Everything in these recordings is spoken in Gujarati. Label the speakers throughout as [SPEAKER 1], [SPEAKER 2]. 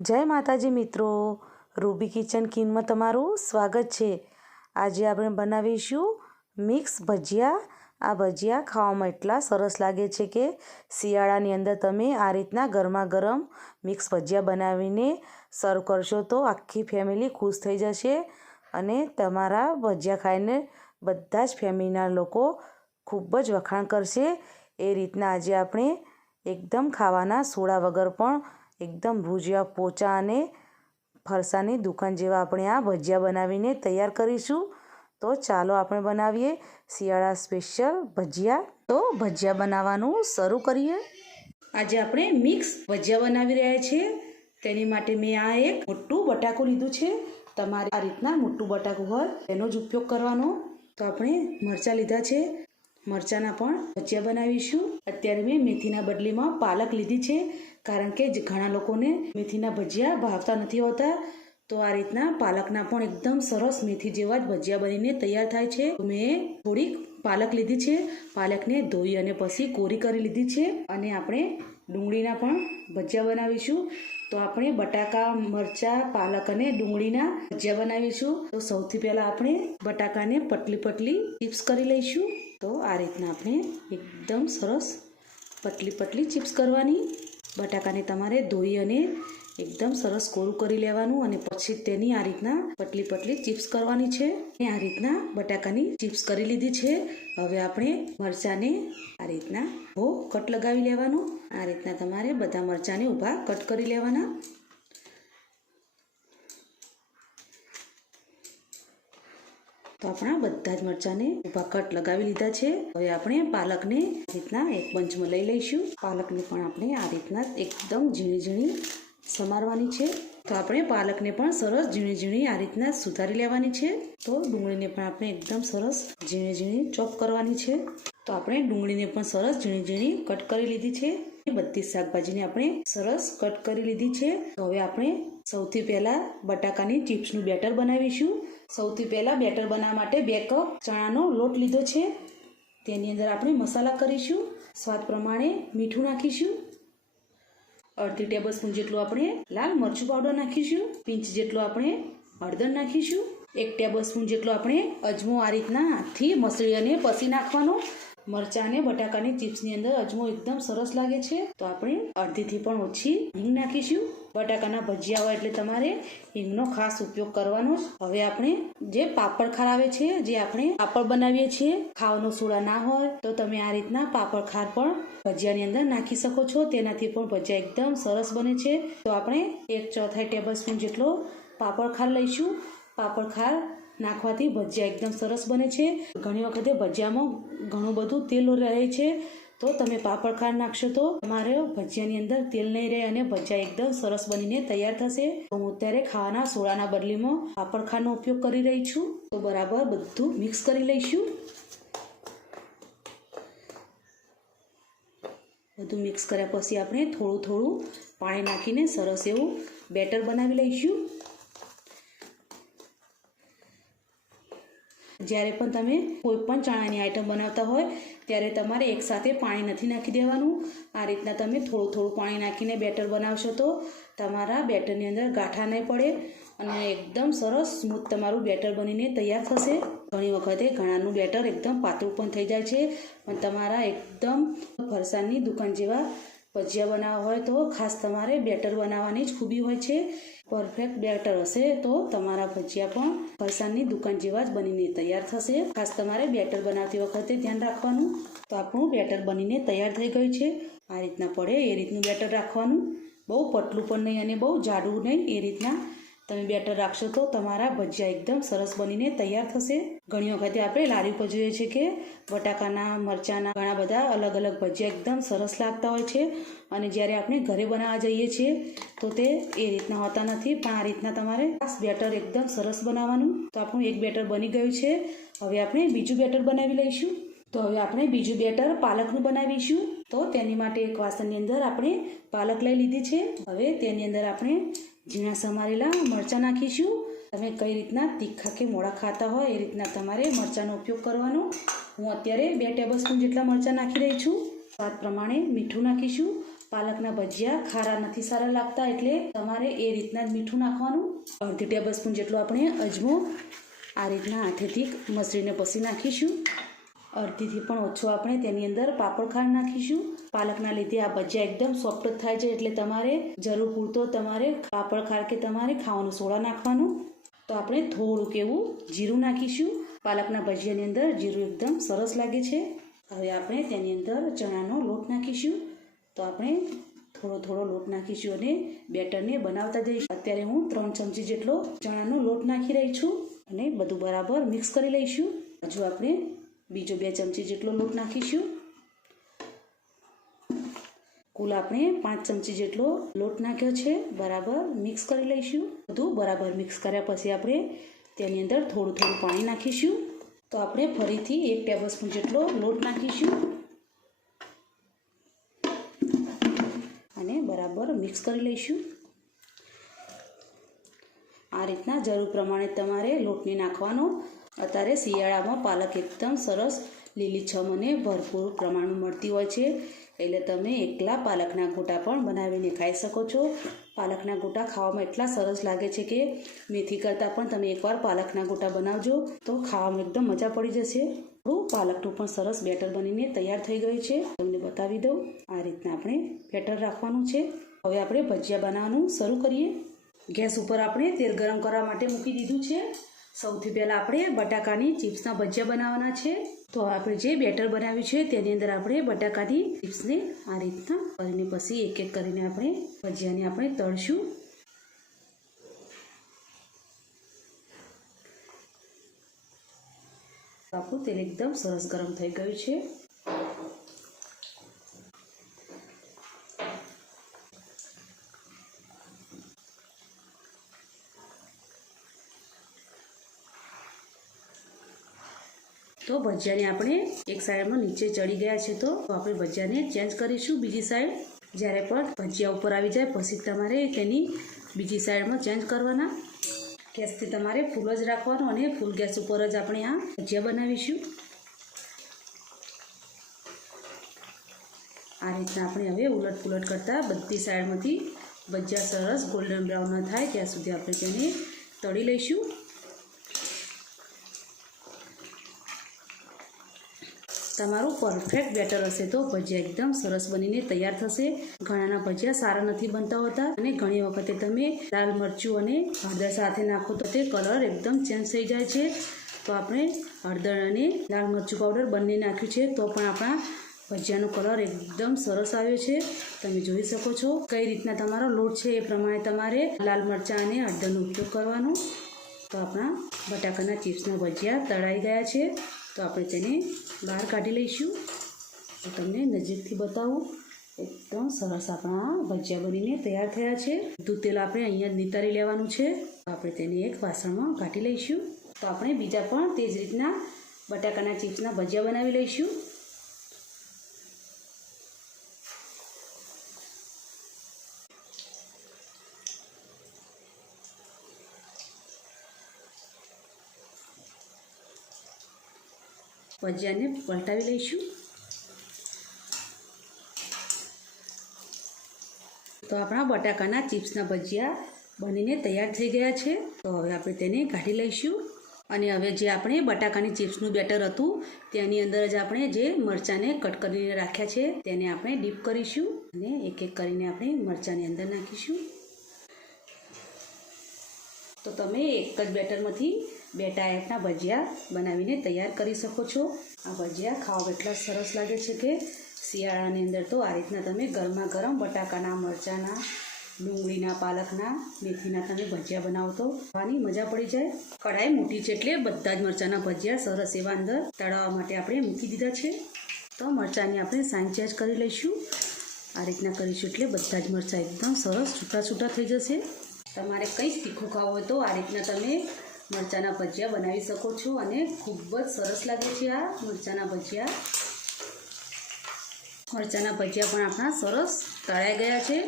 [SPEAKER 1] જય માતાજી મિત્રો. રૂબી કિચન કિનમાં તમારું સ્વાગત છે. આજે આપણે બનાવીશું મિક્સ ભજીયા. આ ભજીયા ખાવામાં એટલા સરસ લાગે છે કે શિયાળાની અંદર તમે આ રીતના ગરમા ગરમ મિક્સ ભજીયા બનાવીને સર્વ કરશો તો આખી ફેમિલી ખુશ થઈ જશે અને તમારા ભજીયા ખાઈને બધા જ ફેમિલીના લોકો ખૂબ જ વખાણ કરશે. એ રીતના આજે આપણે એકદમ ખાવાના સોડા વગર પણ એકદમ ભુજિયા પોચા અને ફરસાની દુકાન જેવા આપણે આ ભજીયા બનાવીને તૈયાર કરીશું. તો ચાલો આપણે બનાવીએ શિયાળા સ્પેશિયલ ભજીયા. તો ભજીયા બનાવવાનું શરૂ કરીએ. આજે આપણે મિક્સ ભજીયા બનાવી રહ્યા છીએ. તેની માટે મેં આ એક મોટું બટાકું લીધું છે. તમારે આ રીતના મોટું બટાકું હોય તેનો જ ઉપયોગ કરવાનો. તો આપણે મરચાં લીધા છે. મરચાંના પણ ભજીયા બનાવીશું. અત્યારે મેં મેથીના બદલીમાં પાલક લીધી છે, કારણ કે ઘણા લોકોને મેથીના ભજીયા ભાવતા નથી હોતા. તો આ રીતના પાલકના પણ એકદમ સરસ મેથી જેવા જ ભજીયા બનીને તૈયાર થાય છે. મેં થોડીક પાલક લીધી છે. પાલકને ધોઈ અને પછી કોરી કરી લીધી છે. અને આપણે ડુંગળીના પણ ભજીયા બનાવીશું. તો આપણે બટાકા, મરચાં, પાલક અને ડુંગળીના ભજીયા બનાવીશું. તો સૌથી પહેલાં આપણે બટાકાને પટલી પટલી ચિપ્સ કરી લઈશું. તો આ રીતના આપણે એકદમ સરસ પટલી પટલી ચિપ્સ કરવાની. બટાકાને તમારે ધોઈ અને એકદમ સરસ કોરું કરી લેવાનું અને પછી તેની આ રીતના પટલી પટલી ચિપ્સ કરવાની છે. અને આ રીતના બટાકાની ચિપ્સ કરી લીધી છે. હવે આપણે મરચાંને આ રીતના ભો કટ લગાવી લેવાનું. આ રીતના તમારે બધા મરચાંને ઊભા કટ કરી લેવાના. તો આપણા બધા જ મરચાંને ઊભા કટ લગાવી લીધા છે. હવે આપણે પાલકને રીતના એક બંચમાં લઈ લઈશું. પાલકને પણ આપણે આ રીતના એકદમ ઝીણી ઝીણી સમારવાની છે. તો આપણે પાલકને પણ સરસ ઝીણી ઝીણી આ રીતના સુધારી લેવાની છે. તો ડુંગળીને પણ આપણે એકદમ સરસ ઝીણી ઝીણી ચોપ કરવાની છે. તો આપણે ડુંગળીને પણ સરસ ઝીણી ઝીણી કટ કરી લીધી છે. બધી શાકભાજીને આપણે સરસ કટ કરી લીધી છે. તો હવે આપણે સૌથી પહેલાં બટાકાની ચિપ્સનું બેટર બનાવીશું. સૌથી પહેલાં બેટર બનાવવા માટે બે કપ ચણાનો લોટ લીધો છે. તેની અંદર આપણે મસાલા કરીશું. સ્વાદ પ્રમાણે મીઠું નાખીશું. અડધી ટેબલ સ્પૂન જેટલું આપણે લાલ મરચું પાવડર નાખીશું. પિંચ જેટલું આપણે હળદર નાખીશું. એક ટેબલ સ્પૂન જેટલો આપણે અજમો આ રીતના હાથથી મસળી અને પસી નાખવાનો મરચાં અને બટાકાની ચિપ્સની અંદર અજમો એકદમ સરસ લાગે છે. તો આપણે અડધીથી પણ ઓછી હિંગ નાખીશું. બટાકાના ભજીયા હોય એટલે તમારે હિંગનો ખાસ ઉપયોગ કરવાનો હવે આપણે જે પાપડ ખાર આવે છે, જે આપણે પાપડ બનાવીએ છીએ, ખાવાનો સોડા ના હોય, તો તમે આ રીતના પાપડ ખાર પણ ભજીયાની અંદર નાખી શકો છો. તેનાથી પણ ભજીયા એકદમ સરસ બને છે. તો આપણે એક ચોથાઈ ટેબલ સ્પૂન જેટલો પાપડ ખાર લઈશું. પાપડ ખાર નાખવાથી ભજીયા એકદમ સરસ બને છે. ઘણી વખતે ભજીયામાં ઘણું બધું તેલ રહે છે. તો તમે પાપડ ખાર નાખશો તો તમારે ભજીયાની અંદર તેલ નહીં રહે અને ભજીયા એકદમ સરસ બનીને તૈયાર થશે. હું અત્યારે ખાવાના સોડાના બદલીમાં પાપડ ખારનો ઉપયોગ કરી રહી છું. તો બરાબર બધું મિક્સ કરી લઈશું. બધું મિક્સ કર્યા પછી આપણે થોડું થોડું પાણી નાખીને સરસ એવું બેટર બનાવી લઈશું. જ્યારે પણ તમે કોઈ પણ ચણાની આઈટમ બનાવતા હોય, ત્યારે તમારે એકસાથે પાણી નથી નાખી દેવાનું. આ રીતના તમે થોડું થોડું પાણી નાખીને બેટર બનાવશો તો તમારા બેટરની અંદર ગાંઠા નહીં પડે અને એકદમ સરસ સ્મૂથ તમારું બેટર બનીને તૈયાર થશે. ઘણી વખતે ઘણાનું બેટર એકદમ પાતળું પણ થઈ જાય છે. પણ તમારા એકદમ ફરસાણની દુકાન જેવા ભજીયા બનાવવા હોય તો ખાસ તમારે બેટર બનાવવાની જ ખૂબી હોય છે. પરફેક્ટ બેટર હશે તો તમારા ભજીયા પણ ફરસાણની દુકાન જેવા જ બનીને તૈયાર થશે. ખાસ તમારે બેટર બનાવતી વખતે ધ્યાન રાખવાનું. તો આપણું બેટર બનીને તૈયાર થઈ ગયું છે. આ રીતના પડે એ રીતનું બેટર રાખવાનું. બહુ પતલું પણ નહીં અને બહુ જાડું નહીં એ રીતના તમે બેટર રાખશો તો તમારા ભજીયા એકદમ સરસ બનીને તૈયાર થશે. ઘણી વખતે આપણે લારી ઉપર જોઈએ છીએ કે બટાકાના, મરચાંના ઘણા બધા અલગ અલગ ભજીયા એકદમ સરસ લાગતા હોય છે. અને જ્યારે આપણે ઘરે બનાવવા જઈએ છીએ, તો તે એ રીતના હોતા નથી. પણ આ રીતના તમારે બેટર એકદમ સરસ બનાવવાનું. તો આપણું એક બેટર બની ગયું છે. હવે આપણે બીજું બેટર બનાવી લઈશું. તો હવે આપણે બીજું બેટર પાલકનું બનાવીશું. તો તેની માટે એક વાસણની અંદર આપણે પાલક લઈ લીધી છે. હવે તેની અંદર આપણે ઝીણા સમારેલા મરચાં નાખીશું. તમે કઈ રીતના તીખા કે મોડા ખાતા હોય એ રીતના તમારે મરચાંનો ઉપયોગ કરવાનો. હું અત્યારે બે ટેબલ સ્પૂન જેટલા મરચાં નાખી રહી છું. સ્વાદ પ્રમાણે મીઠું નાખીશું. પાલકના ભજીયા ખારા નથી સારા લાગતા એટલે તમારે એ રીતના જ મીઠું નાખવાનું. અડધી ટેબલ સ્પૂન જેટલું આપણે અજમો આ રીતના હાથેથી મસળીને પસી નાખીશું. અડધીથી પણ ઓછો આપણે તેની અંદર પાપડ ખાંડ નાખીશું. પાલકના લીધે આ ભજીયા એકદમ સોફ્ટ થાય છે, એટલે તમારે જરૂર પૂરતો તમારે પાપડ ખાંડ કે તમારે ખાવાનું સોડા નાખવાનું. તો આપણે થોડુંક એવું જીરું નાખીશું. પાલકના ભજીયાની અંદર જીરું એકદમ સરસ લાગે છે. હવે આપણે તેની અંદર ચણાનો લોટ નાખીશું. તો આપણે થોડો થોડો લોટ નાખીશું અને બેટરને બનાવતા જઈશું. અત્યારે હું ત્રણ ચમચી જેટલો ચણાનો લોટ નાખી રહી છું અને બધું બરાબર મિક્સ કરી લઈશું. હજુ આપણે બીજો બે ચમચી જેટલો લોટ નાખીશું. કુલ આપણે પાંચ ચમચી જેટલો લોટ નાખ્યો છે. બરાબર મિક્સ કરી લઈશું. બધું બરાબર મિક્સ કર્યા પછી આપણે તેની અંદર થોડું થોડું પાણી નાખીશું. તો આપણે ફરીથી એક ટેબલ સ્પૂન જેટલો લોટ નાખીશું. અને બરાબર મિક્સ કરી લઈશું. આ રીતના જરૂર પ્રમાણે તમારે લોટને નાખવાનો અત્યારે શિયાળામાં પાલક એકદમ સરસ લીલીછમ અને ભરપૂર પ્રમાણમાં મળતી હોય છે. એટલે તમે એકલા પાલકના ગોટા પણ બનાવીને ખાઈ શકો છો. પાલકના ગોટા ખાવામાં એટલા સરસ લાગે છે કે મેથી કરતાં પણ તમે એકવાર પાલકના ગોટા બનાવજો તો ખાવામાં એકદમ મજા પડી જશે. થોડું પાલકનું પણ સરસ બેટર બનીને તૈયાર થઈ ગયું છે. તમને બતાવી દઉં, આ રીતના આપણે બેટર રાખવાનું છે. હવે આપણે ભજીયા બનાવવાનું શરૂ કરીએ. ગેસ ઉપર આપણે તેલ ગરમ કરવા માટે મૂકી દીધું છે. સૌથી પહેલાં આપણે બટાકાની ચિપ્સના ભજીયા બનાવવાના છે. તો આપણે જે બેટર બનાવ્યું છે તેની અંદર આપણે બટાકાની ચિપ્સને આ રીતના કરીને પછી એક એક કરીને આપણે ભજીયાને આપણે તળશું. આપણું તેલ એકદમ સરસ ગરમ થઈ ગયું છે તો ભજીયાને આપણે એક સાઈડમાં નીચે ચડી ગયા છે તો આપણે ભજીયાને ચેન્જ કરીશું બીજી સાઈડ. જ્યારે પણ ભજીયા ઉપર આવી જાય, પછી તમારે તેની બીજી સાઈડમાં ચેન્જ કરવાના. ગેસથી તમારે ફૂલ જ રાખવાનું અને ફૂલ ગેસ ઉપર જ આપણે આ ભજીયા બનાવીશું. આ રીતના આપણે હવે ઉલટ પુલટ કરતાં બધી સાઈડમાંથી ભજીયા સરસ ગોલ્ડન બ્રાઉન થાય, ત્યાં સુધી આપણે તેને તળી લઈશું. તમારું પરફેક્ટ બેટર હશે તો ભજીયા એકદમ સરસ બનીને તૈયાર થશે. ઘણાના ભજીયા સારા નથી બનતા હોતા અને ઘણી વખતે તમે લાલ મરચું અને હળદર સાથે નાખો તો તે કલર એકદમ ચેન્જ થઈ જાય છે. તો આપણે હળદર અને લાલ મરચું પાવડર બંને નાખ્યું છે તો પણ આપણા ભજીયાનો કલર એકદમ સરસ આવ્યો છે. તમે જોઈ શકો છો કઈ રીતના તમારો લોટ છે એ પ્રમાણે તમારે લાલ મરચાં અને હળદરનો ઉપયોગ કરવાનો. તો આપણા બટાકાના ચિપ્સના ભજીયા તળાઈ ગયા છે. તો આપણે તેને બહાર કાઢી લઈશું. તો તમને નજીકથી બતાવું. એકદમ સરસ આપણા ભજીયા બનીને તૈયાર થયા છે. દૂધ તેલ આપણે અહીંયા જ નિતારી લેવાનું છે. તો આપણે તેને એક વાસણમાં કાઢી લઈશું. તો આપણે બીજા પણ તે જ રીતના બટાકાના ચિપ્સના ભજીયા બનાવી લઈશું. ભજીયાને પલટાવી લઈશું. તો આપણા બટાકાના ચિપ્સના ભજીયા બનીને તૈયાર થઈ ગયા છે. તો હવે આપણે તેને કાઢી લઈશું. અને હવે જે આપણે બટાકાની ચિપ્સનું બેટર હતું, તેની અંદર જ આપણે જે મરચાંને કટ કરીને રાખ્યા છે, તેને આપણે ડીપ કરીશું અને એક એક કરીને આપણે મરચાંની અંદર નાખીશું. તો તમે એક જ બેટરમાંથી બે ટાયરના ભજીયા બનાવીને તૈયાર કરી શકો છો. આ ભજીયા ખાવા એટલા સરસ લાગે છે કે શિયાળાની અંદર તો આ રીતના તમે ગરમા ગરમ બટાકાના, મરચાંના, ડુંગળીના, પાલકના, મેથીના તમે ભજીયા બનાવો તો ખાવાની મજા પડી જાય. કઢાઈ મોટી છે એટલે બધા જ મરચાંના ભજીયા સરસ એવા અંદર તળાવવા માટે આપણે મૂકી દીધા છે. તો મરચાંની આપણે સાંચેજ કરી લઈશું. આ રીતના કરીશું એટલે બધા જ મરચાં એકદમ સરસ છૂટા છૂટા થઈ જશે. તમારે કંઈ તીખું ખાવું હોય તો આ રીતના તમે મરચાંના ભજીયા બનાવી શકો છો અને ખૂબ જ સરસ લાગે છે આ મરચાંના ભજીયા. મરચાંના ભજીયા પણ આપણા સરસ તળાઈ ગયા છે.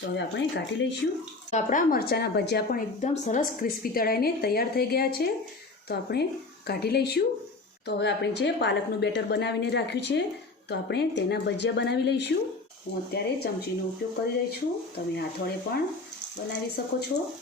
[SPEAKER 1] તો હવે આપણે કાઢી લઈશું. તો આપણા મરચાંના ભજીયા પણ એકદમ સરસ ક્રિસ્પી તળાઈને તૈયાર થઈ ગયા છે. તો આપણે કાઢી લઈશું. તો હવે આપણે જે પાલકનું બેટર બનાવીને રાખ્યું છે, તો આપણે તેના ભજીયા બનાવી લઈશું. હું અત્યારે ચમચીનો ઉપયોગ કરી રહી છું. તમે હાથ પણ બનાવી શકો છો.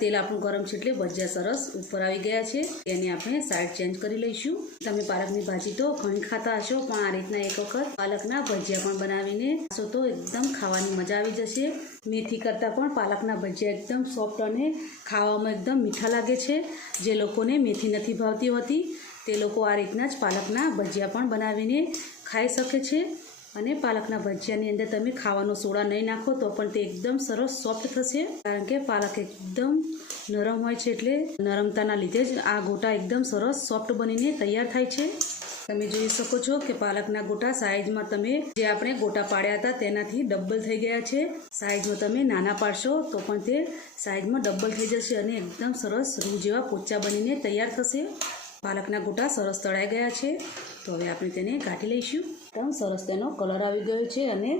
[SPEAKER 1] તેલ આપણું ગરમ છે એટલે ભજીયા સરસ ઉપર આવી ગયા છે. એને આપણે સાઈડ ચેન્જ કરી લઈશું. તમે પાલકની ભાજી તો ઘણી ખાતા હશો, પણ આ રીતના એક વખત પાલકના ભજીયા પણ બનાવીને ખાશો તો એકદમ ખાવાની મજા આવી જશે. મેથી કરતાં પણ પાલકના ભજીયા એકદમ સોફ્ટ અને ખાવામાં એકદમ મીઠા લાગે છે. જે લોકોને મેથી નથી ભાવતી હોતી, તે લોકો આ રીતના જ પાલકના ભજીયા પણ બનાવીને ખાઈ શકે છે. અને પાલકના ભજીયાની અંદર તમે ખાવાનો સોડા નહીં નાખો તો પણ તે એકદમ સરસ સોફ્ટ થશે. કારણ કે પાલક એકદમ નરમ હોય છે એટલે નરમતાના લીધે જ આ ગોટા એકદમ સરસ સોફ્ટ બનીને તૈયાર થાય છે. તમે જોઈ શકો છો કે પાલકના ગોટા સાઈઝમાં તમે જે આપણે ગોટા પાડ્યા હતા તેનાથી ડબલ થઈ ગયા છે. સાઈઝમાં તમે નાના પાડશો તો પણ તે સાઈઝમાં ડબલ થઈ જશે અને એકદમ સરસ રૂ જેવા પોચા બનીને તૈયાર થશે. પાલકના ગોટા સરસ તળાઈ ગયા છે. તો હવે આપણે તેને કાઢી લઈશું. એકદમ સરસ તેનો કલર આવી ગયો છે અને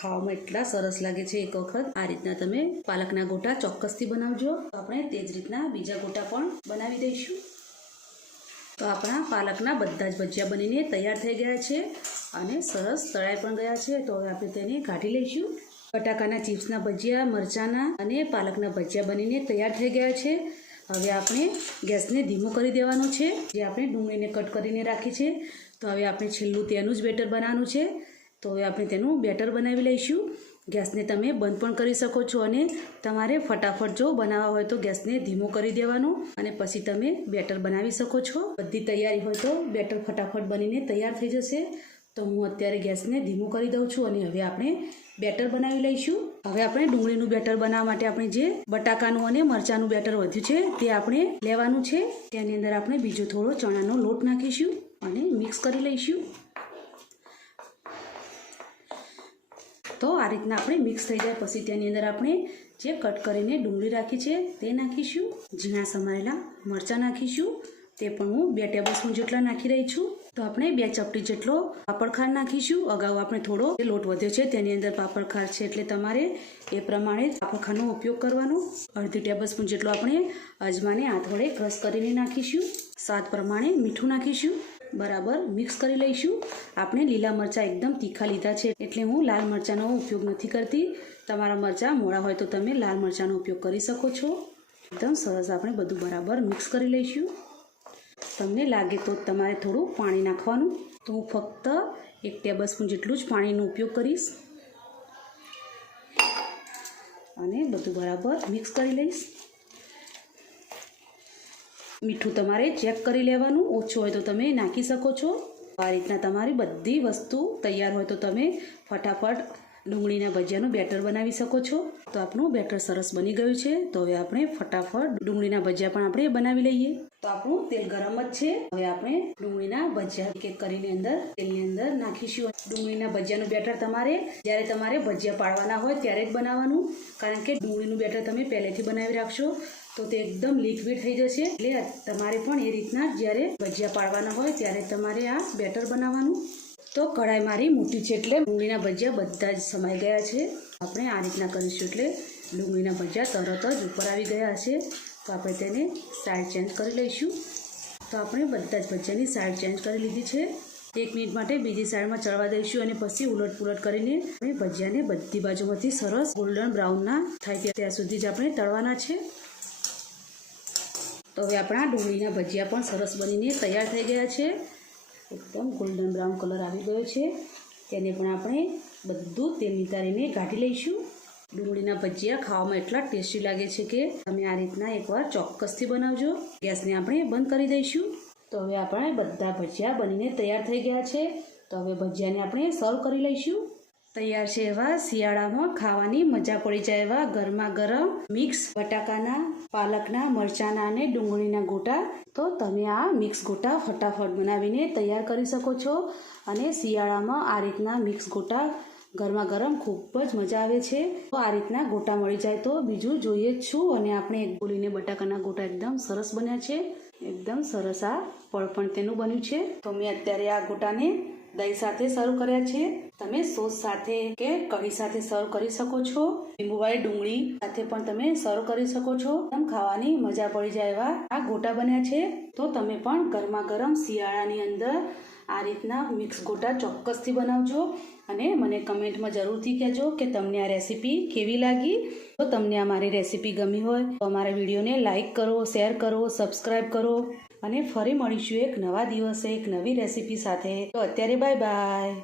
[SPEAKER 1] ખાવામાં એટલા સરસ લાગે છે એક વખત. આ રીતના તમે પાલકના ગોટા ચોક્કસથી બનાવજો. આપણે તે જ રીતના બીજા ગોટા પણ બનાવી દઈશું. તો આપણા પાલકના બધા જ ભજીયા બનીને તૈયાર થઈ ગયા છે અને સરસ તળાઈ પણ ગયા છે. તો હવે આપણે તેને કાઢી લઈશું. બટાકાના ચિપ્સના ભજીયા, મરચાંના અને પાલકના ભજીયા બનીને તૈયાર થઈ ગયા છે. હવે આપણે ગેસને ધીમો કરી દેવાનો છે. જે આપણે ડુંગળીને કટ કરીને રાખી છે. તો હવે આપણે છેલ્લું તેનું જ બેટર બનાવવાનું છે. તો હવે આપણે તેનું બેટર બનાવી લઈશું. ગેસને તમે બંધ પણ કરી શકો છો અને તમારે ફટાફટ જો બનાવવા હોય તો ગેસને ધીમો કરી દેવાનો અને પછી તમે બેટર બનાવી શકો છો. બધી તૈયારી હોય તો બેટર ફટાફટ બનીને તૈયાર થઈ જશે. તો હું અત્યારે ગેસને ધીમું કરી દઉં છું અને હવે આપણે બેટર બનાવી લઈશું. હવે આપણે ડુંગળીનું બેટર બનાવવા માટે આપણે જે બટાકાનું અને મરચાંનું બેટર વધ્યું છે તે આપણે લેવાનું છે. તેની અંદર આપણે બીજો થોડો ચણાનો લોટ નાખીશું અને મિક્સ કરી લઈશું. તો આ રીતના આપણે મિક્સ થઈ જાય. પછી તેની અંદર આપણે જે કટ કરીને ડુંગળી રાખી છે તે નાખીશું. ઝીણા સમારેલા મરચાં નાખીશું. તે પણ હું બે ટેબલ સ્પૂન જેટલા નાખી રહી છું. તો આપણે બે ચપટી જેટલો પાપડ ખાર નાખીશું. અગાઉ આપણે થોડો લોટ વધ્યો છે તેની અંદર પાપડખાર છે એટલે તમારે એ પ્રમાણે પાપડખારનો ઉપયોગ કરવાનો. અડધી ટેબલ સ્પૂન જેટલો આપણે અજમાને હાથ વડે ક્રશ કરીને નાખીશું. સ્વાદ પ્રમાણે મીઠું નાખીશું. બરાબર મિક્સ કરી લઈશું. આપણે લીલા મરચાં એકદમ તીખા લીધા છે એટલે હું લાલ મરચાંનો ઉપયોગ નથી કરતી. તમારા મરચાં મોડા હોય તો તમે લાલ મરચાંનો ઉપયોગ કરી શકો છો. એકદમ સરસ આપણે બધું બરાબર મિક્સ કરી લઈશું. તમને લાગે તો તમારે થોડું પાણી નાખવાનું. તો હું ફક્ત એક ટેબલ સ્પૂન જેટલું જ પાણીનો ઉપયોગ કરીશ. અને બધું બરાબર મિક્સ કરી લઈશ. મીઠું તમારે ચેક કરી લેવાનું. ઓછું હોય તો તમે નાખી શકો છો. આ રીતના તમારી બધી વસ્તુ તૈયાર હોય તો તમે ફટાફટ ડુંગળીના ભજીયાનું બેટર બનાવી શકો છો. તો આપણું બેટર સરસ બની ગયું છે. તો હવે આપણે ફટાફટ ડુંગળીના ભજીયા પણ આપણે બનાવી લઈએ. તો આપણું તેલ ગરમ જ છે. હવે આપણે ડુંગળીના ભજીયા એક કરીને અંદર તેલની અંદર નાખીશું. ડુંગળીના ભજીયાનું બેટર તમારે જ્યારે તમારે ભજીયા પાડવાના હોય ત્યારે જ બનાવવાનું. કારણ કે ડુંગળીનું બેટર તમે પહેલેથી બનાવી રાખશો તો તે એકદમ લિક્વિડ થઈ જશે. એટલે તમારે પણ એ રીતના જ્યારે ભજીયા પાડવાના હોય ત્યારે તમારે આ બેટર બનાવવાનું. તો કઢાઈ મારી મોટી છે એટલે ડુંગળીના ભજીયા બધા જ સમાઈ ગયા છે. આપણે આ રીતના કરીશું એટલે ડુંગળીના ભજીયા તરત જ ઉપર આવી ગયા હશે. તો આપણે તેને સાઈડ ચેન્જ કરી લઈશું. તો આપણે બધા જ ભજીયાની સાઈડ ચેન્જ કરી લીધી છે. એક મિનિટ માટે બીજી સાઈડમાં ચડવા દઈશું અને પછી ઉલટ પુલટ કરીને આપણે ભજીયાને બધી બાજુમાંથી સરસ ગોલ્ડન બ્રાઉનના થાય ત્યાં સુધી જ આપણે તળવાના છે. તો હવે આપણા ડુંગળીના ભજીયા પણ સરસ બનીને તૈયાર થઈ ગયા છે. એકદમ ગોલ્ડન બ્રાઉન કલર આવી ગયો છે. તેને પણ આપણે બધું તેલ નિતારીને કાઢી લઈશું. ડુંગળીના ભજીયા ખાવામાં એટલા ટેસ્ટી લાગે છે કે તમે આ રીતના એકવાર ચોક્કસથી બનાવજો. ગેસને આપણે બંધ કરી દઈશું. તો હવે આપણા બધા ભજીયા બનીને તૈયાર થઈ ગયા છે. તો હવે ભજીયાને આપણે સર્વ કરી લઈશું. તૈયાર છે એવા શિયાળામાં ખાવાની મજા પડી જાય એવા ગરમા ગરમ મિક્સ બટાકાના, પાલકના, મરચાંના અને ડુંગળીના ગોટા. તો તમે આ મિક્સ ગોટા ફટાફટ બનાવીને તૈયાર કરી શકો છો. અને શિયાળામાં આ રીતના મિક્સ ગોટા ગરમા ગરમ ખૂબ જ મજા આવે છે. તો આ રીતના ગોટા મળી જાય તો બીજું જોઈએ જ છું અને આપણે એક બોલીને બટાકાના ગોટા એકદમ સરસ બન્યા છે. એકદમ સરસ આ પળપણ તેનું બન્યું છે. તો મેં અત્યારે આ ગોટાને દહીં સાથે સર્વ કર્યા છે. તમે સોસ સાથે કે કઢી સાથે સર્વ કરી શકો છો. લીંબુવાળી ડુંગળી સાથે પણ તમે સર્વ કરી શકો છો. એકદમ ખાવાની મજા પડી જાય એવા આ ગોટા બન્યા છે. તો તમે પણ ગરમા ગરમ શિયાળાની અંદર આ રીતના મિક્સ ગોટા ચોક્કસથી બનાવજો. અને મને કમેન્ટમાં જરૂરથી કહેજો કે તમને આ રેસીપી કેવી લાગી. તો તમને આ મારી રેસીપી ગમી હોય તો અમારા વિડીયોને લાઇક કરો, શેર કરો સબસ્ક્રાઈબ કરો અને ફરી મળીશું એક નવા દિવસે એક નવી રેસીપી સાથે. તો અત્યારે બાય બાય.